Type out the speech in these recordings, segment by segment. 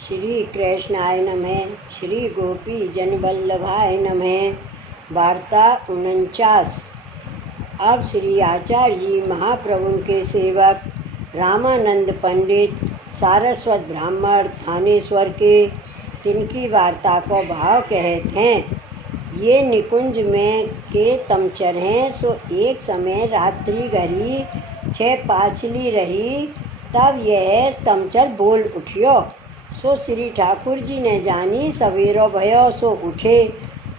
श्री कृष्णाय नमः। श्री गोपी जन वल्लभाय नमः। वार्ता 49। अब श्री आचार्य जी महाप्रभु के सेवक रामानंद पंडित सारस्वत ब्राह्मण थानेश्वर के तिनकी वार्ता को भाव कहते हैं। ये निकुंज में के तमचर हैं। सो एक समय रात्रि घड़ी 6 पाछली रही, तब यह तमचर बोल उठियो। सो श्री ठाकुर जी ने जानी सवेरो भयो, सो उठे।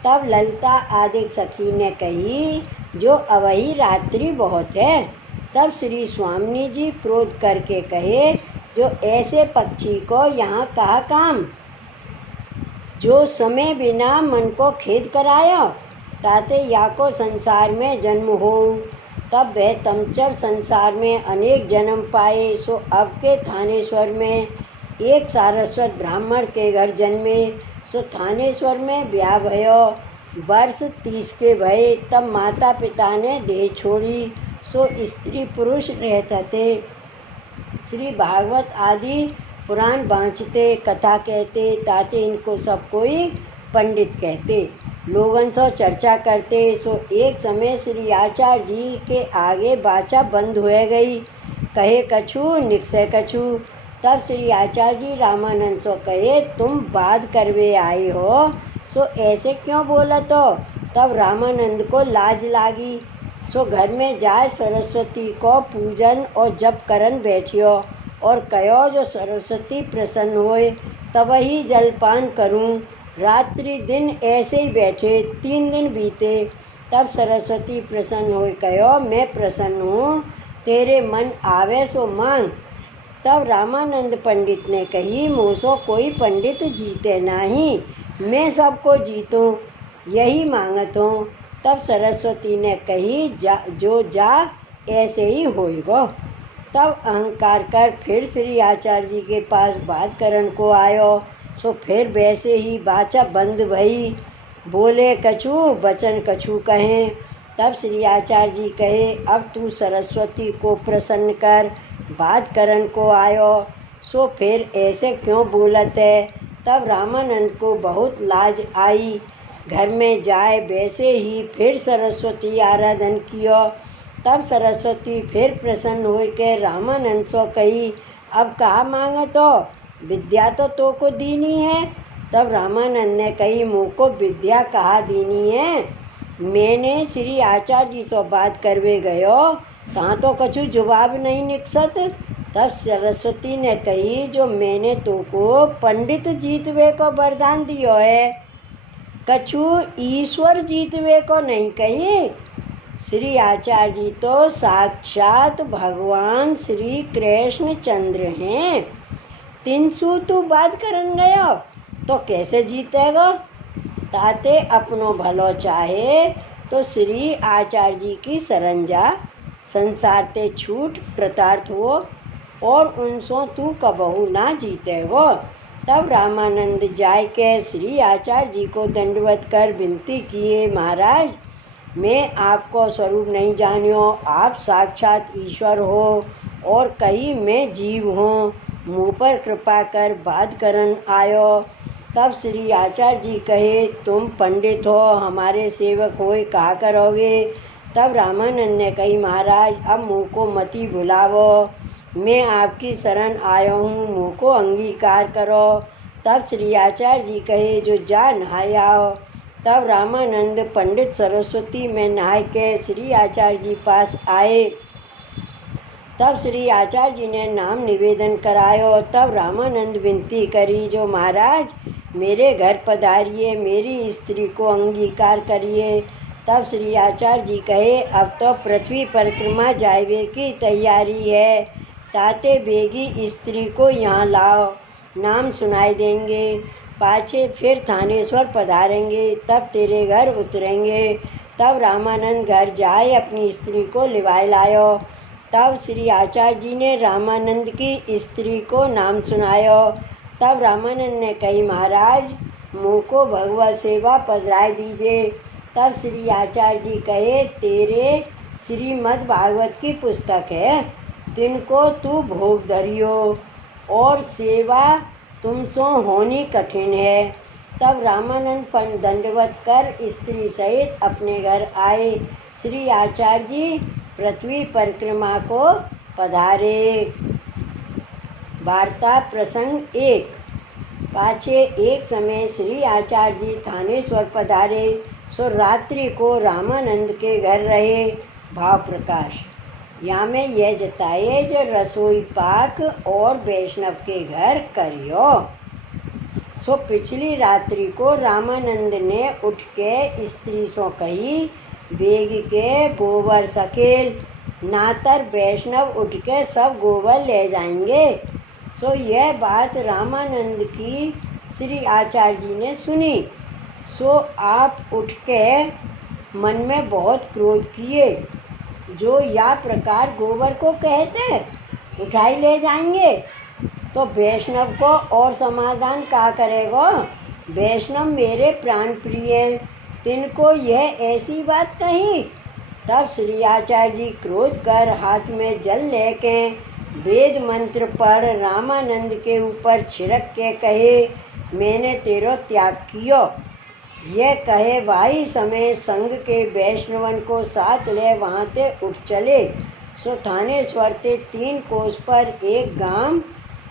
तब ललिता आदि सखी ने कही, जो अवही रात्रि बहुत है। तब श्री स्वामी जी क्रोध करके कहे, जो ऐसे पक्षी को यहाँ कहा काम, जो समय बिना मन को खेद करायो, ताते या को संसार में जन्म हो। तब वह तमचर संसार में अनेक जन्म पाए। सो अब के थानेश्वर में एक सारस्वत ब्राह्मण के घर जन्मे। सो थानेश्वर में ब्याह भयो। वर्ष 30 के भये। तब माता पिता ने देह छोड़ी। सो स्त्री पुरुष रहते थे। श्री भागवत आदि पुराण बाँचते, कथा कहते, ताते इनको सब कोई पंडित कहते। लोगन सो चर्चा करते। सो एक समय श्री आचार्य जी के आगे बाचा बंद हो गई। कहे कछु निकसे कछु। तब श्री आचार्य जी रामानंद सो कहे, तुम बात करवे आए हो, सो ऐसे क्यों बोलत हो। तब रामानंद को लाज लागी। सो घर में जाए सरस्वती को पूजन और जप करन बैठियो, और कहो जो सरस्वती प्रसन्न होए तब ही जलपान करूं। रात्रि दिन ऐसे ही बैठे। 3 दिन बीते। तब सरस्वती प्रसन्न होए कहो, मैं प्रसन्न हूँ, तेरे मन आवे सो मांग। तब रामानंद पंडित ने कही, मोसो कोई पंडित जीते नहीं, मैं सबको जीतूँ, यही मांगत हूँ। तब सरस्वती ने कही, जा ऐसे ही होएगो। तब अहंकार कर फिर श्री आचार्य जी के पास बात करन को आयो। सो फिर वैसे ही बाचा बंद भई। बोले कछु बचन कछु कहें। तब श्री आचार्य जी कहे, अब तू सरस्वती को प्रसन्न कर, बात करन को आयो, सो फिर ऐसे क्यों बोलत है। तब रामानंद को बहुत लाज आई। घर में जाए वैसे ही फिर सरस्वती आराधन कियो। तब सरस्वती फिर प्रसन्न हो के रामानंद सो कही, अब कहाँ मांगत हो, विद्या तो को दीनी है। तब रामानंद ने कही, मुझको विद्या कहाँ दीनी है, मैंने श्री आचार्य जी सो बात करवे गयो, कहाँ तो कछु जवाब नहीं निकसत। तब सरस्वती ने कही, जो मैंने तो को पंडित जीतवे को वरदान दियो है, कछु ईश्वर जीतवे को नहीं कही। श्री आचार्य जी तो साक्षात भगवान श्री कृष्ण चंद्र हैं। 300 तू बात करन गयो तो कैसे जीतेगा। ताते अपनो भलो चाहे तो श्री आचार्य जी की शरण जा, संसार ते छूट कृतार्थ हो, और उनसो तू कबहू ना जीते हो। तब रामानंद जाय के श्री आचार्य जी को दंडवत कर विनती किए, महाराज मैं आपको स्वरूप नहीं जानियो, आप साक्षात ईश्वर हो, और कहीं मैं जीव हूँ, मुँह पर कृपा कर बात करन आयो। तब श्री आचार्य जी कहे, तुम पंडित हो, हमारे सेवक होए कहा करोगे। तब रामानंद ने कही, महाराज अब मुँह को मती बुलावो, मैं आपकी शरण आया हूँ, मुँह को अंगीकार करो। तब श्री आचार्य जी कहे, जो जा नहाय आओ। तब रामानंद पंडित सरस्वती में नहाय के श्री आचार्य जी पास आए। तब श्री आचार्य जी ने नाम निवेदन करायो। तब रामानंद विनती करी, जो महाराज मेरे घर पधारिए, मेरी स्त्री को अंगीकार करिए। तब श्री आचार्य जी कहे, अब तो पृथ्वी परिक्रमा जावे की तैयारी है, ताते बेगी स्त्री को यहाँ लाओ, नाम सुनाई देंगे, पाछे फिर थानेश्वर पधारेंगे, तब तेरे घर उतरेंगे। तब रामानंद घर जाए अपनी स्त्री को लिवाए लायो। तब श्री आचार्य जी ने रामानंद की स्त्री को नाम सुनायो। तब रामानंद ने कही, महाराज मुँह को भगवत सेवा पधराई दीजिए। तब श्री आचार्य जी कहे, तेरे श्रीमद् भागवत की पुस्तक है, तिनको तू भोग धरियो, और सेवा तुम सो होनी कठिन है। तब रामानंद दंडवत कर स्त्री सहित अपने घर आए। श्री आचार्य जी पृथ्वी परिक्रमा को पधारे। वार्ता प्रसंग 1। पाछे एक समय श्री आचार्य जी थानेश्वर पधारे, सो रात्रि को रामानंद के घर रहे। भाव प्रकाश यहाँ में यह जताए जो रसोई पाक और वैष्णव के घर करियो। सो पिछली रात्रि को रामानंद ने उठ के स्त्री सो कही, बेग के गोबर सकेल, नातर वैष्णव उठ के सब गोबर ले जाएंगे। सो यह बात रामानंद की श्री आचार्य जी ने सुनी। सो आप उठ के मन में बहुत क्रोध किए, जो या प्रकार गोबर को कहते उठाई ले जाएंगे तो वैष्णव को और समाधान का करेगो। वैष्णव मेरे प्राण प्रिय, तिनको यह ऐसी बात कही। तब श्री आचार्य जी क्रोध कर हाथ में जल लेके वेद मंत्र पढ़ रामानंद के ऊपर छिड़क के कहे, मैंने तेरो त्याग कियो। यह कहे वाही समय संग के वैष्णवन को साथ ले वहाँ ते उठ चले। सो थानेश्वर ते 3 कोस पर एक गांव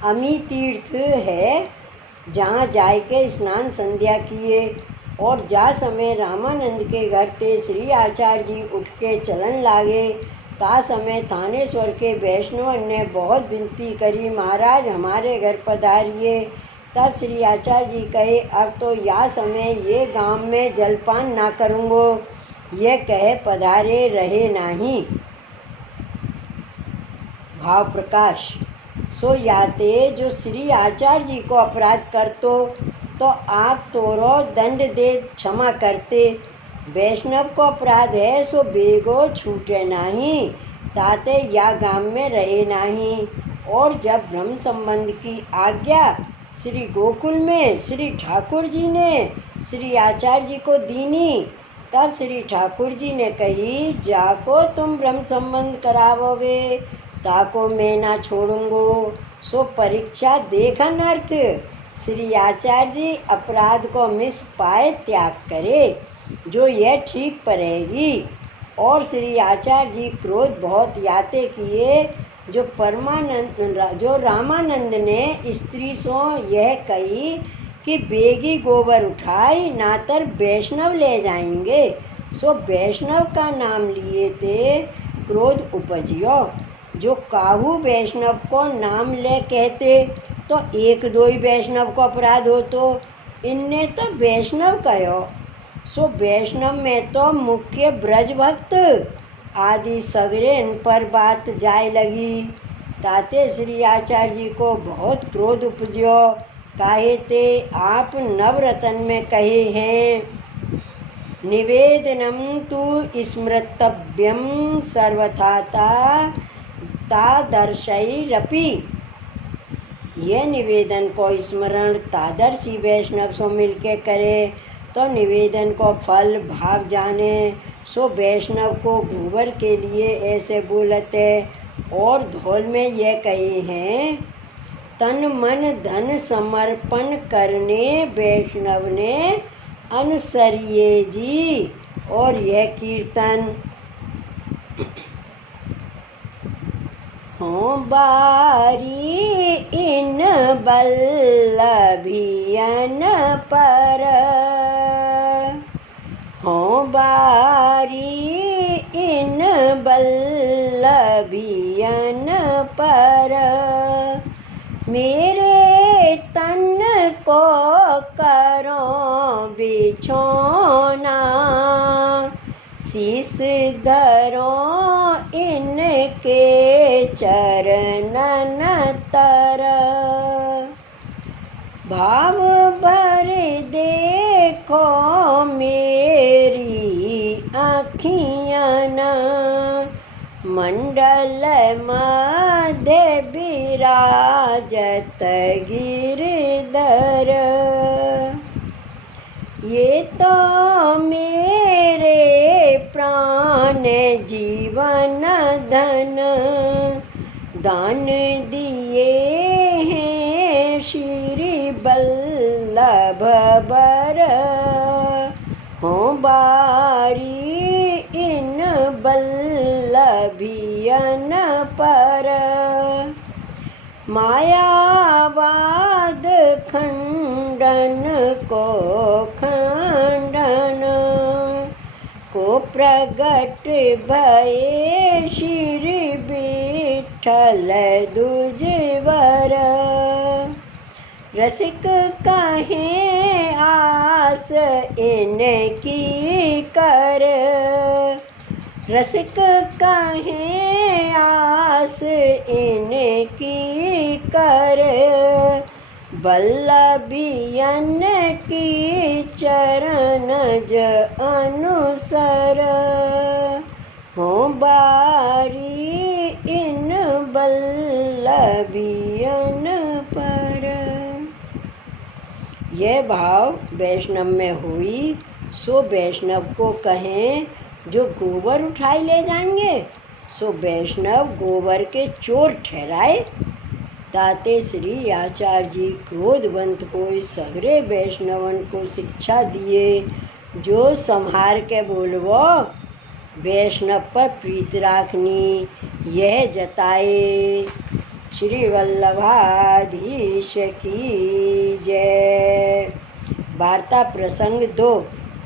अमी तीर्थ है, जहाँ जाय के स्नान संध्या किए। और जा समय रामानंद के घर ते श्री आचार्य जी उठ के चलन लागे। ता समय थानेश्वर के वैष्णवन ने बहुत विनती करी, महाराज हमारे घर पधारिए। तब श्री आचार्य जी कहे, अब तो या समय ये गांव में जलपान ना करूँगो। ये कहे पधारे रहे नहीं। भाव प्रकाश सो याते जो श्री आचार्य जी को अपराध करतो तो आप तोरो दंड दे क्षमा करते। वैष्णव को अपराध है सो बेगो छूटे नहीं, ताते या गांव में रहे नहीं। और जब ब्रह्म संबंध की आज्ञा श्री गोकुल में श्री ठाकुर जी ने श्री आचार्य जी को दीनी, तब श्री ठाकुर जी ने कही, जाको तुम ब्रह्म संबंध करावोगे ताको मैं ना छोड़ूंगो। सो परीक्षा देखन अर्थ श्री आचार्य जी अपराध को मिस पाए त्याग करे, जो यह ठीक पड़ेगी। और श्री आचार्य जी क्रोध बहुत याते किए, जो रामानंद ने स्त्री सो यह कही कि बेगी गोबर उठाई नातर वैष्णव ले जाएंगे। सो वैष्णव का नाम लिए थे क्रोध उपजियो। जो काहू वैष्णव को नाम ले कहते तो 1-2 ही वैष्णव को अपराध हो, तो इनने तो वैष्णव कहो। सो वैष्णव में तो मुख्य ब्रज भक्त आदि सगरे इन पर बात जाए लगी। ताते श्री आचार्य जी को बहुत क्रोध उपजो। काहे ते आप नवरतन में कहे हैं, निवेदनम तु स्मृतव्यम सर्वथा तादर्शैरपि। ये निवेदन को स्मरण तादर्शी वैष्णव सो मिलके करे तो निवेदन को फल भाग जाने। सो वैष्णव को गोबर के लिए ऐसे बोलते। और धौल में ये कहे हैं, तन मन धन समर्पण करने वैष्णव ने अनुसरिए जी। और यह कीर्तन हो बारी इन बल्लभियन पर, हो बारी इन बल्लभियन पर, मेरे तन को करो बिछोना, शीस धरो इनके चरणन तर, भाव भर देखो मेरी आँखियाँ, मंडल मध्य विराजत गिरधर, ये तो मेरे प्राण जीवन धन दान दिए हैं श्री बल्लभ बर हो बारी इन बल्लभियन पर मायावाद खंडन को खंडन को प्रगट भये श्री विठ्ठल दुजवर रसिक कहे आस इनकी कर रसिक कहे आस इनकी कर बल्लभियन की चरणज अनुसर हो बारी इन बल्लभियन पर। यह भाव वैष्णव में हुई सो वैष्णव को कहें जो गोबर उठाए ले जाएंगे सो वैष्णव गोबर के चोर ठहराए। ताते श्री आचार्य जी क्रोधवंत को सगरे वैष्णवन को शिक्षा दिए जो संहार के बोलवो वैष्णव पर प्रीत राखनी यह जताए। श्री वल्लभाधीश की जय। वार्ता प्रसंग 2।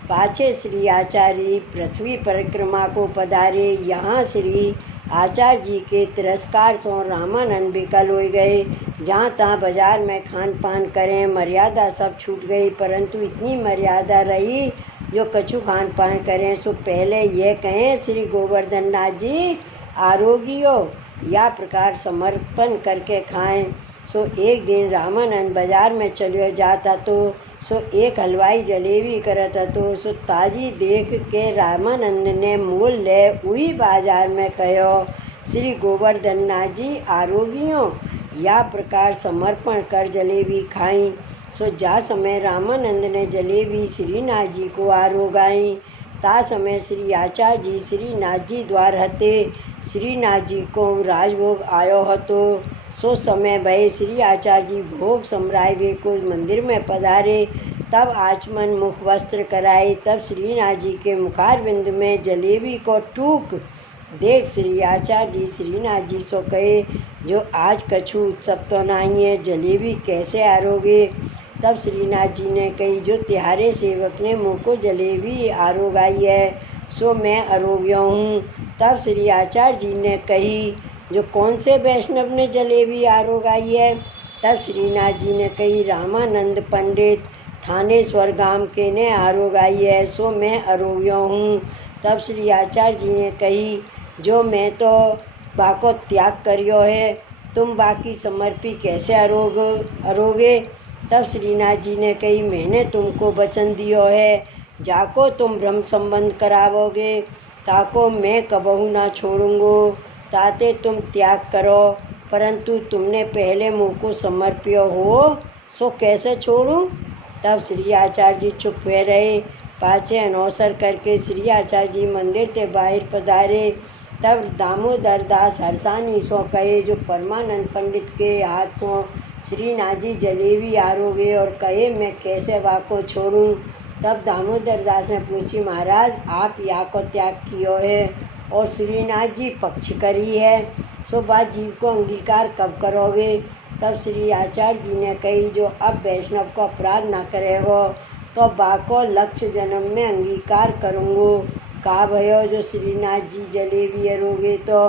पाछे श्री आचार्य जी पृथ्वी परिक्रमा को पधारे। यहाँ श्री आचार्य जी के तिरस्कार से रामानंद विकल हो गए। जहाँ तहाँ बाजार में खान पान करें मर्यादा सब छूट गई, परंतु इतनी मर्यादा रही जो कछु खान पान करें। सो पहले यह कहें श्री गोवर्धन नाथ जी आरोगियो या प्रकार समर्पण करके खाएं। सो एक दिन रामानंद बाजार में चलियो जाता तो सो एक हलवाई जलेबी करत तो सो ताजी देख के रामानंद ने मोल ले उही बाजार में कहो श्री गोवर्धन नाथ जी आरोगियों या प्रकार समर्पण कर जलेबी खाई। सो जा समय रामानंद ने जलेबी श्रीनाथ जी को आरोगाई ता समय श्री आचार्य जी श्रीनाथ जी द्वार हते श्रीनाथ जी को राजभोग आयो हतो। सो समय भय श्री आचार्य जी भोग सम्राय को मंदिर में पधारे। तब आचमन मुख वस्त्र कराए। तब श्रीनाथ जी के मुखारविंद में जलेबी को टूक देख श्री आचार्य जी श्रीनाथ जी सो कहे जो आज कछु उत्सव तो नहीं है जलेबी कैसे आरोगे। तब श्रीनाथ जी ने कही जो तिहारे सेवक ने मुँह को जलेबी आरोगाई है सो मैं आरोग्य हूँ। तब श्री आचार्य जी ने कही जो कौन से वैष्णव ने जलेबी आरोगाई है। तब श्रीनाथ जी ने कही रामानंद पंडित थानेश्वर गांव के ने आरोगाई है सो मैं आरोग्य हूँ। तब श्री आचार्य जी ने कही जो मैं तो बाको त्याग करियो है तुम बाकी समर्पी कैसे अरोगे। तब श्रीनाथ जी ने कही मैंने तुमको वचन दियो है जाको तुम ब्रह्म संबंध करावोगे ताको मैं कबहू ना छोड़ूंगो ताते तुम त्याग करो, परंतु तुमने पहले मुँह को समर्पियो हो सो कैसे छोड़ूं। तब श्री आचार्य जी चुप हुए रहे। पाछे अनौसर करके श्री आचार्य जी मंदिर के बाहर पधारे। तब दामोदर दास हरसानी सो कहे जो परमानंद पंडित के हाथ सो श्रीनाथ जी जलेबी आरोगे और कहे मैं कैसे वाको छोड़ूं। तब दामोदर दास ने पूछी महाराज आप या को त्याग कियो है और श्रीनाथ जी पक्ष करी है सो बात जीव को अंगीकार कब करोगे। तब श्री आचार्य जी ने कही जो अब वैष्णव को अपराध ना करेगो तो बाको लक्ष्य जन्म में अंगीकार करूँगो। का भयो जो श्रीनाथ जी जलेबी अरोगे। तो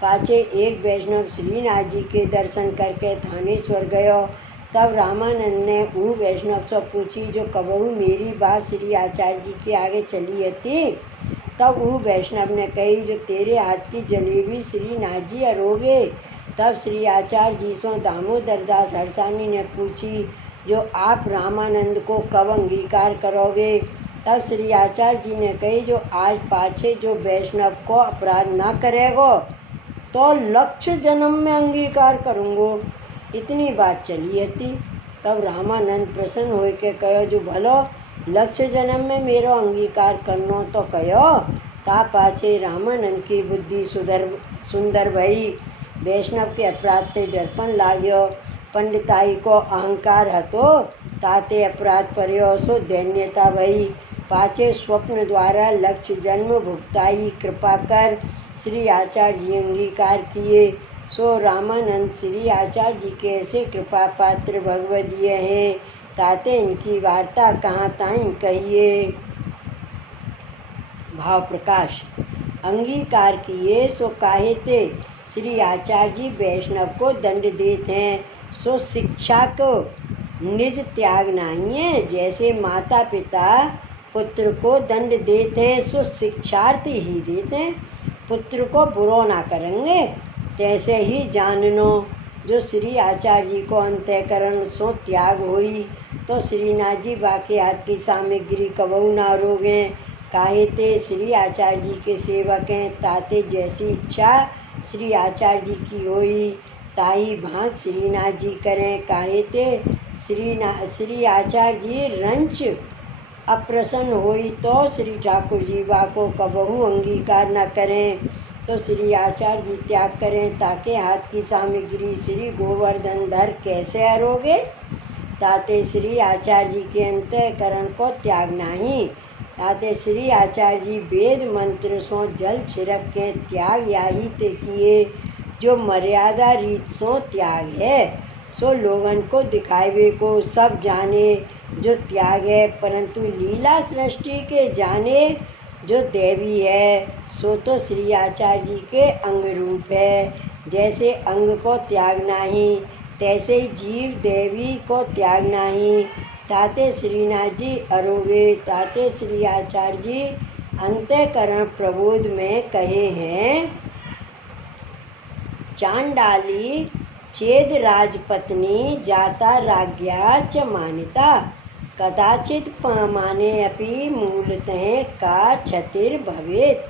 पाछे एक वैष्णव श्रीनाथ जी के दर्शन करके थानेश्वर गयो। तब रामानंद ने वो वैष्णव से पूछी जो कबहू मेरी बात श्री आचार्य जी के आगे चली थी। तब वो वैष्णव ने कही जो तेरे हाथ की जलेबी श्रीनाथ जी अरोगे। तब श्री आचार्य जी से दामोदर दास हरसानी ने पूछी जो आप रामानंद को कब अंगीकार करोगे। तब श्री आचार्य जी ने कही जो आज पाछे जो वैष्णव को अपराध ना करेगो तो लक्ष्य जन्म में अंगीकार करूँगो। इतनी बात चली थी। तब रामानंद प्रसन्न हो के कहो जो भलो लक्ष्य जन्म में मेरो अंगीकार करनो तो कहो। ता पाछे रामानंद की बुद्धि सुंदर भई। वैष्णव के अपराध से दर्पण लाग्यो। पंडिताई को अहंकार हतो ताते अपराध पर्यो सो दैन्यता भई। पाचे स्वप्न द्वारा लक्ष्य जन्म भुगताई कृपा कर श्री आचार्य जी अंगीकार किए। सो रामानंद श्री आचार्य जी के ऐसे कृपा पात्र भगवदीय हैं ताते इनकी वार्ता कहाँ ताईं कहिए। भाव प्रकाश। अंगीकार किए सो काहे ते श्री आचार्य जी वैष्णव को दंड देते हैं। सो शिक्षा को निज त्याग नहीं है। जैसे माता पिता पुत्र को दंड देते हैं सो शिक्षार्थ ही देते हैं, पुत्र को बुरो ना करेंगे। तैसे ही जाननो जो श्री आचार्य जी को अंतःकरण सो त्याग हुई तो श्रीनाथ जी वाक्यात की सामग्री कबहू ना रोगे। काहे ते श्री आचार्य जी के सेवक हैं ताते जैसी इच्छा श्री आचार्य जी की होई ताई भांत श्रीनाथ जी करें। काहे ते श्री आचार्य जी रंच अप्रसन्न हुई तो श्री ठाकुर जी को कबहू अंगीकार न करें तो श्री आचार्य जी त्याग करें। ताके हाथ की सामग्री श्री गोवर्धन धर कैसे अरोगे। ताते श्री आचार्य जी के अंतःकरण को त्याग नहीं। ताते श्री आचार्य जी वेद मंत्र सो जल छिड़क के त्याग याही ते किए। जो मर्यादा रीत सो त्याग है सो लोगन को दिखावे को सब जाने जो त्याग है, परंतु लीला सृष्टि के जाने जो देवी है सो तो श्री आचार्य जी के अंग रूप है। जैसे अंग को त्याग नहीं तैसे ही जीव देवी को त्याग नहीं। ताते श्रीनाथ जी अरोगे। ताते श्री आचार्य जी अंतःकरण प्रबोध में कहे हैं। चांडाली चेद राजपत्नी जाता राज्ञा च मानिता कदाचित माने अपि मूलतः का क्षतिर भवेत।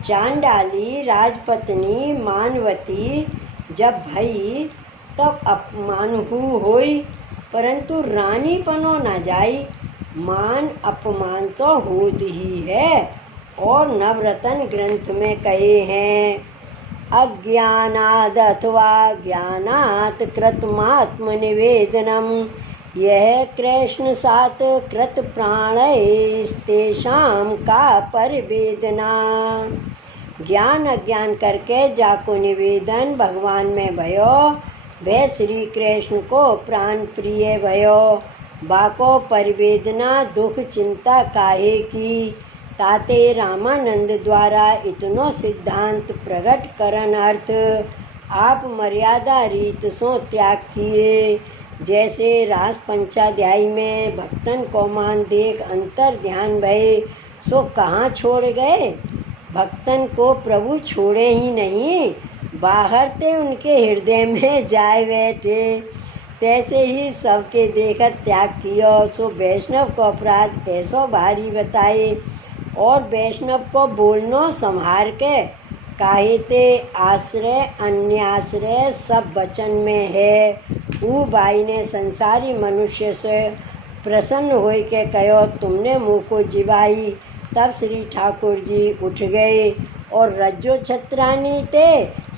चांडाली राजपत्नी मानवती जब भई तब अपमानहु होई, परंतु रानी पनो न जाई। मान अपमान तो होत ही है। और नवरत्न ग्रंथ में कहे हैं अज्ञानाद अथवा ज्ञानात् कृतमात्मनिवेदनम यह कृष्ण सात कृत प्राणैस्तेषां का परिवेदना। ज्ञान अज्ञान करके जाको निवेदन भगवान में भयो वह श्री कृष्ण को प्राण प्रिय भयो। बाको परिवेदना दुख चिंता काहे की। ताते रामानंद द्वारा इतनो सिद्धांत प्रकट करन अर्थ आप मर्यादा रीत सो त्याग किए। जैसे रास पंचाध्यायी में भक्तन को मान देख अंतर ध्यान भये सो कहाँ छोड़ गए। भक्तन को प्रभु छोड़े ही नहीं, बाहर ते उनके हृदय में जाए बैठे। तैसे ही सबके देखत त्याग कियो सो वैष्णव को अपराध ऐसो भारी बताए। और वैष्णव को बोलनो संहार के काहे ते आश्रय अन्याश्रय सब वचन में है। ऊ बाई ने संसारी मनुष्य से प्रसन्न होय के कहो तुमने मुँह को जिबाई। तब श्री ठाकुर जी उठ गए और रज्जो छत्रानी ते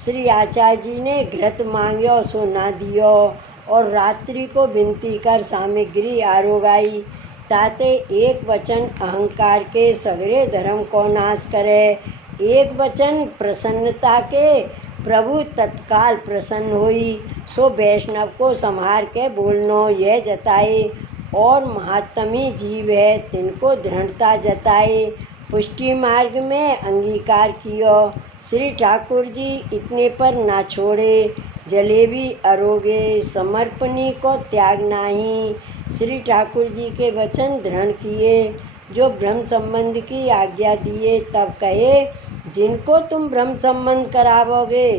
श्री आचार्य जी ने घृत मांग्यो सो ना दियो और रात्रि को विनती कर सामग्री आरोगाई। ताते एक वचन अहंकार के सगरे धर्म को नाश करे। एक वचन प्रसन्नता के प्रभु तत्काल प्रसन्न हुई सो वैष्णव को संहार के बोलनो यह जताए। और महात्मी जीव है तिनको दृढ़ता जताए। पुष्टि मार्ग में अंगीकार कियो श्री ठाकुर जी इतने पर ना छोड़े। जलेबी अरोगे समर्पणी को त्याग नहीं। श्री ठाकुर जी के वचन दृढ़ किए जो ब्रह्म संबंध की आज्ञा दिए। तब कहे जिनको तुम ब्रह्म संबंध करावोगे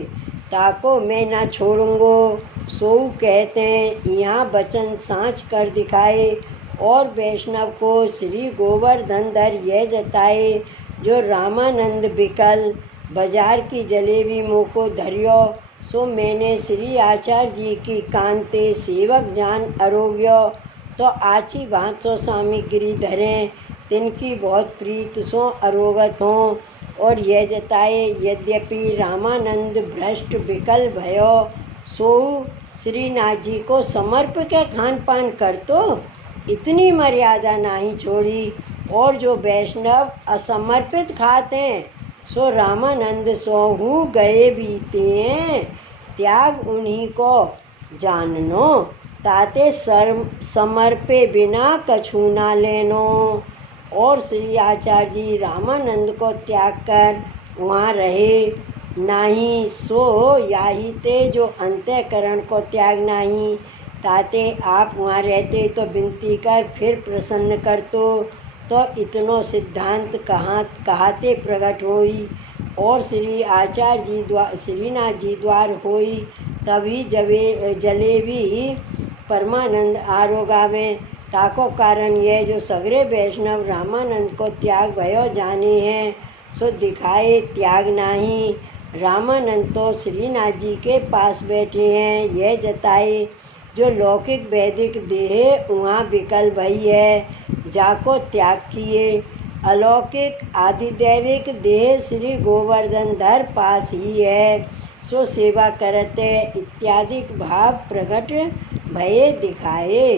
ताको मैं ना छोड़ूंगो। सो कहते हैं यहाँ वचन सांच कर दिखाए। और वैष्णव को श्री गोवर्धन धर यह जताए जो रामानंद विकल बाजार की जलेबी मुँह को धरियो सो मैंने श्री आचार्य जी की कांते सेवक जान अरोग्यो। तो आची भांत सो सामग्री धरें तिनकी बहुत प्रीत सो अरोगत हों। और यह जताए यद्यपि रामानंद भ्रष्ट विकल भयो सो श्रीनाथ जी को समर्प के खान पान कर तो इतनी मर्यादा नहीं छोड़ी। और जो वैष्णव असमर्पित खाते हैं सो रामानंद सोहू गए बीते हैं। त्याग उन्हीं को जाननो ताते समर्पे बिना कछु ना लेनो। और श्री आचार्य जी रामानंद को त्याग कर वहाँ रहे नहीं सो याही ते जो अंतःकरण को त्याग नहीं ताते आप वहाँ रहते तो विनती कर फिर प्रसन्न कर तो इतनो सिद्धांत कहाते प्रकट होई। और श्री आचार्य जी श्रीनाथ जी द्वार होई तभी जले भी परमानंद आरोगा में। ताको कारण यह जो सगरे वैष्णव रामानंद को त्याग भयो जाने हैं सो दिखाए त्याग नहीं। रामानंद तो श्रीनाथ जी के पास बैठे हैं यह जताए जो लौकिक वैदिक देह वहाँ विकल भई है जाको त्याग किए। अलौकिक आदिदैविक देह श्री गोवर्धन धर पास ही है सो सेवा करते इत्यादि भाव प्रकट भये दिखाए।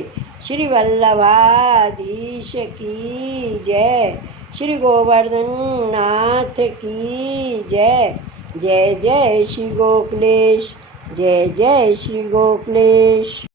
श्री वल्लभाधीश की जय। श्री गोवर्धन नाथ की जय। जय जय श्री गोकुलेश। जय जय श्री गोकुलेश।